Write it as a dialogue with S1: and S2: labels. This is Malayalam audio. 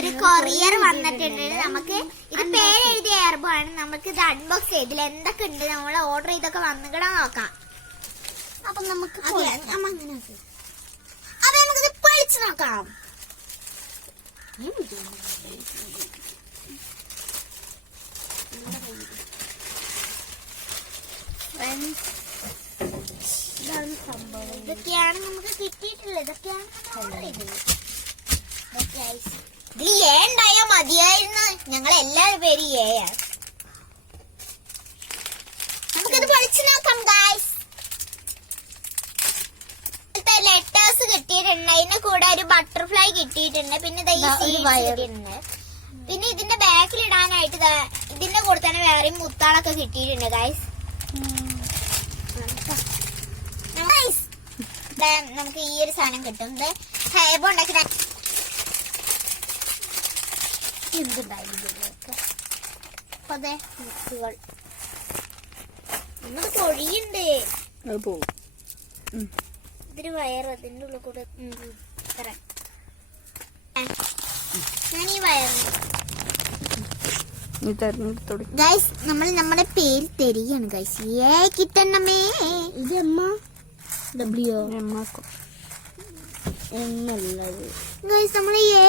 S1: ഒരു കൊറിയർ വന്നിട്ടുണ്ട്. നമുക്ക് ഇത് പേരെഴുതിയ എയർബോ ആണ്. നമുക്ക് ഇത് അൺബോക്സ് ചെയ്തില്ല എന്തൊക്കെ ഉണ്ട്? നമ്മൾ ഓർഡർ ചെയ്തൊക്കെ വന്നിട്ട് നോക്കാം.
S2: അപ്പൊ നമുക്ക്
S1: അങ്ങനെ. അപ്പൊ നമുക്കിത് പൊളിച്ചു നോക്കാം. ഇതൊക്കെയാണ് നമുക്ക് കിട്ടിയിട്ടുള്ളത്. ഇതൊക്കെയാണ് നമ്മൾ ഓർഡർ ചെയ്തത്. ഇതൊക്കെ ഐസ്. ഇതിൽ ഏ ഉണ്ടായാ മതിയായിരുന്നു. ഞങ്ങൾ എല്ലാവരും പേര് നമുക്കിത് പൊളിച്ചു നോക്കാം ഗായ്സ് ലെറ്റേഴ്സ് കിട്ടിയിട്ടുണ്ട്. അതിന്റെ കൂടെ ഒരു ബട്ടർഫ്ലൈ കിട്ടിയിട്ടുണ്ട്. പിന്നെ. കിട്ടിയിട്ടുണ്ട്. പിന്നെ ഇതിന്റെ ബാക്കിൽ ഇടാനായിട്ട് ഇതിന്റെ കൂടെ തന്നെ വേറെയും മുത്താളൊക്കെ കിട്ടിയിട്ടുണ്ട് ഗായ്സ് നമുക്ക് ഈ ഒരു സാധനം കിട്ടും. ഇത് ഹേബ ഉണ്ടാക്കി അപ്പൊ പൊഴിയുണ്ട്
S3: അത്
S1: ഇതിന് വയർ അതിന്റെ ഉള്ളിൽ കൂടെ ഉം, തരാം. ആ. ഞാൻ ഈ വയറിന് ഗൈസ് നമ്മൾ നമ്മുടെ പേര് തരികയാണ് ഗൈസ് ഏ കിട്ടണമേ.
S2: ഇത് അമ്മ ഡബ്ല്യു എന്നുള്ളത്
S1: ഗൈസ് നമ്മൾ ഏ